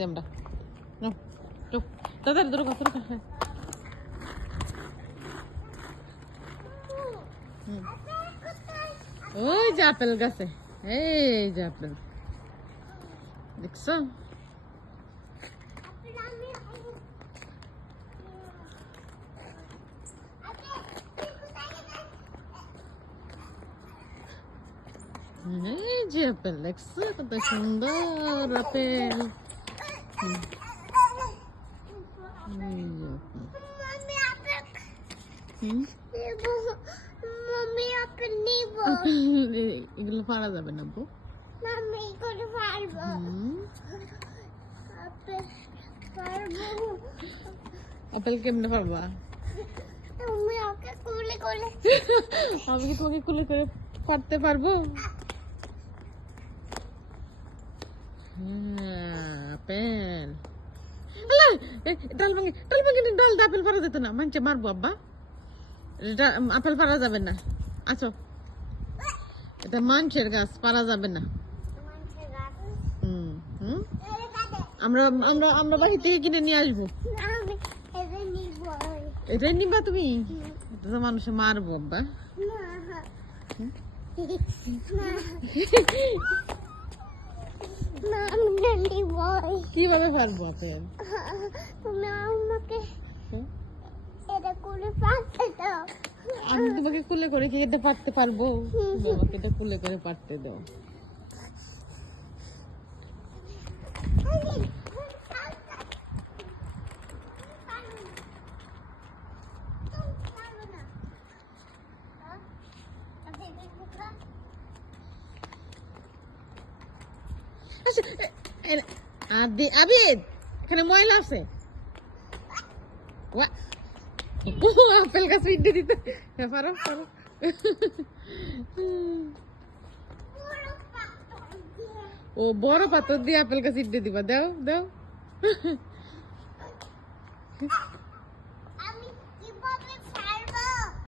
দিই আমরা। তাড়াতাড়ি ধরো ধরো। ওই যে আপেল গাছে, এই যে আপেল দেখছো? এই যে আপেল দেখছো, কত সুন্দর আপেল। এগুলো পারা যাবে না বউ, আপেল কেমনে পারবা? আমি কি তোমাকে কুলে করে পারতে পারবো? আপেল ডাল ভাঙি ডাল আপেল পারা যেত না, মানছে মারবো আব্বা। আপেল পারা যাবে না, আছো এটা মানুষের গাছ, পারা যাবে না। আমরা আমরা আমরা বাড়ি থেকে কিনে নিয়ে আসবো। এটাই নিবা তুমি? এটা তো মানুষে মারবো আব্বা। কিভাবে পারবো আপেল? আমি তোমাকে কুলে করে কি এটা পারতে পারবো? আমাকে এটা কুলে করে পারতে দাও। আবিদ, এখানে ময়লা আছে। আপেল গাছ ইডে দিতে পারো পারো। ও বড় পাথর দিয়ে আপেল গাছ ইডে দিবা, দাও দাও।